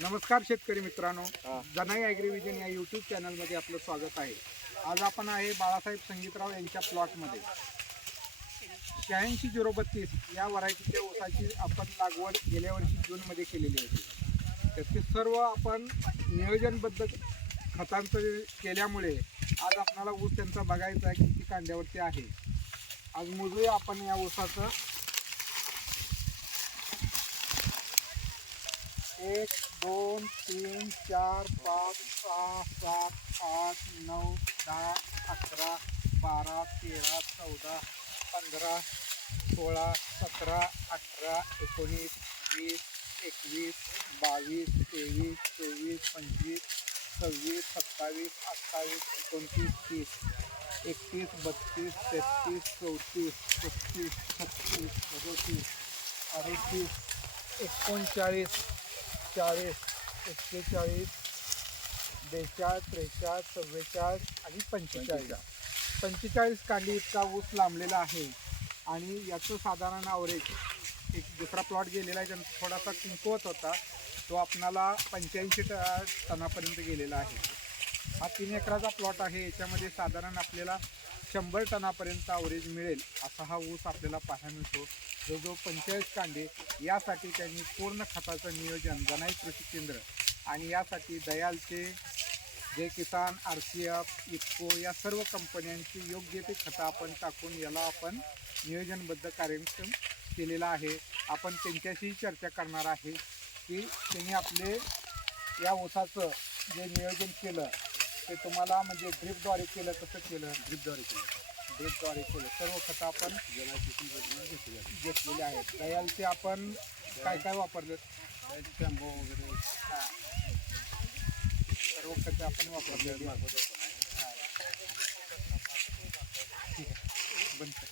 नमस्कार शेतकरी मित्रांनो. जनाई ॲग्रिव्हिजन या यूट्यूब चॅनलमध्ये आपलं स्वागत आहे. आज आपण आहे बाळासाहेब संगीतराव यांच्या प्लॉटमध्ये. शहाऐंशी झिरो बत्तीस या व्हरायटीच्या ऊसाची आपण लागवड गेल्या वर्षी जूनमध्ये केलेली होती. त्याचे सर्व आपण नियोजनबद्ध खतांचं केल्यामुळे आज आपल्याला ऊस त्यांचा बघायचा आहे किती कांद्यावरती आहे. आज मोजूया आपण या ऊसाचं एक दोन तीन, चार, पाच सहा सात, आठ नऊ दहा अकरा बारा तेरा चौदा पंधरा सोळा सतरा अठरा एकोणीस वीस एकवीस बावीस तेवीस चोवीस पंचवीस सव्वीस सत्तावीस अठ्ठावीस एकोणतीस तीस एकतीस बत्तीस तेहतीस चौतीस पस्तीस छत्तीस सदोतीस अडतीस एकोणचाळीस चाळीस एक्केचाळीस बेचाळीस त्रेचाळीस चव्वेचाळीस आणि पंचेचाळीस. पंचेचाळीस कांडी इतका ऊस लांबलेला आहे आणि याचं साधारण आवरेज एक दुसरा प्लॉट गेलेला आहे ज्यांना थोडासा किंकवत होता तो आपणाला पंच्याऐंशी टनापर्यंत गेलेला आहे. हा तीन एकराचा प्लॉट आहे याच्यामध्ये साधारण आपल्याला शंभर टनापर्यंत अवरेज मिळेल असा हा ऊस आपल्याला पाहायला मिळतो. जो जो पंचेचाळीस कांदे यासाठी त्यांनी पूर्ण खताचं नियोजन जनाई कृषी केंद्र आणि यासाठी दयालचे जे Kisan R C F IFFCO या सर्व कंपन्यांची योग्य ते खतं आपण टाकून याला आपण नियोजनबद्ध कार्यक्रम केलेला आहे. आपण त्यांच्याशी चर्चा करणार आहे की त्यांनी आपले या ऊसाचं जे नियोजन केलं ते तुम्हाला म्हणजे ड्रिपद्वारे केलं कसं केलं? ड्रिपद्वारे केलं. ड्रिपद्वारे केलं. सर्व खतं आपण घेतलेली घेतलेले आहेत. दयालचे आपण काय काय वापरले टॅम्बो वगैरे. हां. सर्व खते आपण वापरले बनतं